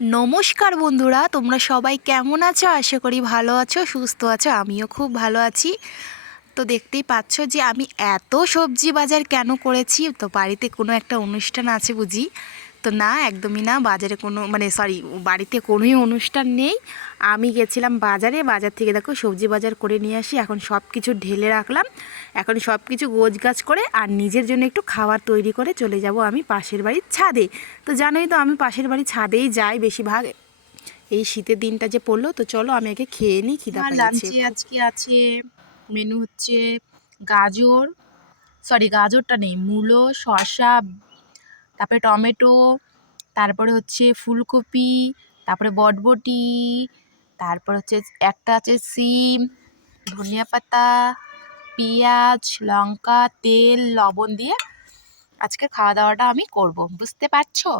নমস্কার বন্ধুরা, তোমরা সবাই কেমন আছো? আশা করি ভালো আছো, সুস্থ আছো। আমিও খুব ভালো আছি। তো দেখতেই পাচ্ছ যে আমি এত সবজি বাজার কেন করেছি। তো বাড়িতে কোনো একটা অনুষ্ঠান আছে বুঝি? তো না, একদমই না। বাজারে কোনো বাড়িতে কোনোই অনুষ্ঠান নেই। আমি গেছিলাম বাজারে, বাজার থেকে দেখো সবজি বাজার করে নিয়ে আসি। এখন সব কিছু ঢেলে রাখলাম। এখন সব কিছু গোছগাছ করে আর নিজের জন্য একটু খাবার তৈরি করে চলে যাব আমি পাশের বাড়ির ছাদে। তো জানোই তো আমি পাশের বাড়ির ছাদেই যাই বেশিরভাগ। এই শীতের দিনটা যে পড়লো, তো চলো আমি আগে খেয়ে নিই, খিদা আমার পেয়েছে লাঞ্চে খুব। আজকে আছে মেনু হচ্ছে গাজরটা নেই, মূলো, শসা, তারপরে টমেটো, তারপরে হচ্ছে ফুলকপি, তারপরে বটবটি, তারপর হচ্ছে একটা আছে সিম, ধনিয়া পাতা, পেঁয়াজ, লঙ্কা, তেল, লবণ দিয়ে আজকে খাওয়া দাওয়াটা আমি করব, বুঝতে পারছো?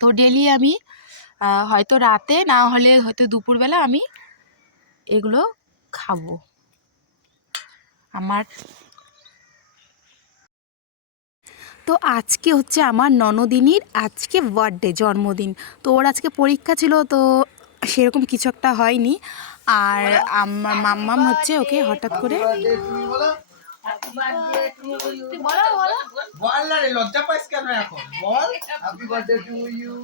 তো ডেলি আমি হয়তো রাতে না হলে হয়তো দুপুরবেলা আমি এগুলো খাবো। আমার তো আজকে হচ্ছে আমার ননদিনীর আজকে বার্থডে, জন্মদিন। তো ওর আজকে পরীক্ষা ছিল, তো সেরকম কিছু একটা হয়নি। আর আমার মাম্মাম হচ্ছে ওকে হঠাৎ করে লজ্জা পাইস কেন এখন বল হ্যাপি বার্থডে টু ইউ।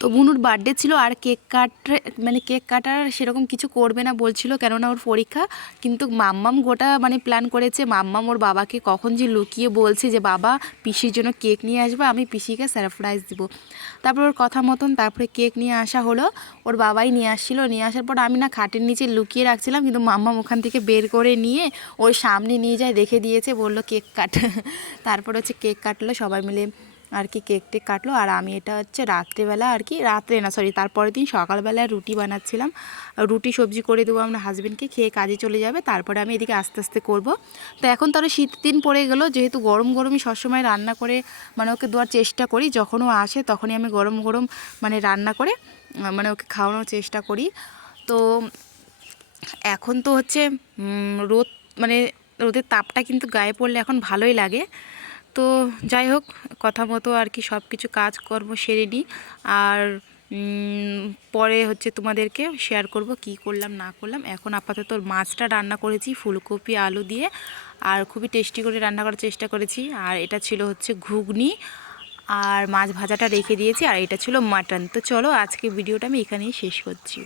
তো বুনুর বার্থডে ছিল, আর কেক কাটার সেরকম কিছু করবে না বলছিল, কেননা ওর পরীক্ষা। কিন্তু মাম্মাম গোটা প্ল্যান করেছে। মাম্মাম ওর বাবাকে কখন যে লুকিয়ে বলছে যে বাবা পিসির জন্য কেক নিয়ে আসবে, আমি পিসিকে সারপ্রাইজ দিব। তারপর ওর কথা মতন তারপরে কেক নিয়ে আসা হলো। ওর বাবাই নিয়ে আসছিলো। নিয়ে আসার পর আমি না খাটের নিচে লুকিয়ে রাখছিলাম, কিন্তু মাম্মাম ওখান থেকে বের করে নিয়ে ওর সামনে নিয়ে যায়, দেখে দিয়েছে, বললো কেক কাট। তারপর হচ্ছে কেক কাটলো, সবাই মিলে আর কি কেক টেক কাটলো। আর আমি এটা হচ্ছে রাত্রেবেলা আর কি, তারপরের দিন সকালবেলায় রুটি বানাচ্ছিলাম। রুটি সবজি করে দেবো আমরা হাজব্যান্ডকে, খেয়ে কাজে চলে যাবে। তারপরে আমি এদিকে আস্তে আস্তে করব। তো এখন তো আরও শীতের দিন পড়ে গেলো, যেহেতু গরম গরমই সবসময় রান্না করে ওকে দেওয়ার চেষ্টা করি। যখন ও আসে তখনই আমি গরম গরম রান্না করে ওকে খাওয়ানোর চেষ্টা করি। তো এখন তো হচ্ছে রোদ রোদের তাপটা কিন্তু গায়ে পড়লে এখন ভালোই লাগে। তো যাই হোক, কথা মতো আর কি সব কিছু কাজকর্ম সেরে নিই। আর পরে হচ্ছে তোমাদেরকে শেয়ার করব কি করলাম না করলাম। এখন আপাতত মাছটা রান্না করেছি ফুলকপি আলু দিয়ে, আর খুবই টেস্টি করে রান্না করার চেষ্টা করেছি। আর এটা ছিল হচ্ছে ঘুগনি, আর মাছ ভাজাটা রেখে দিয়েছি, আর এটা ছিল মাটন। তো চলো আজকে ভিডিওটা আমি এখানেই শেষ করছি।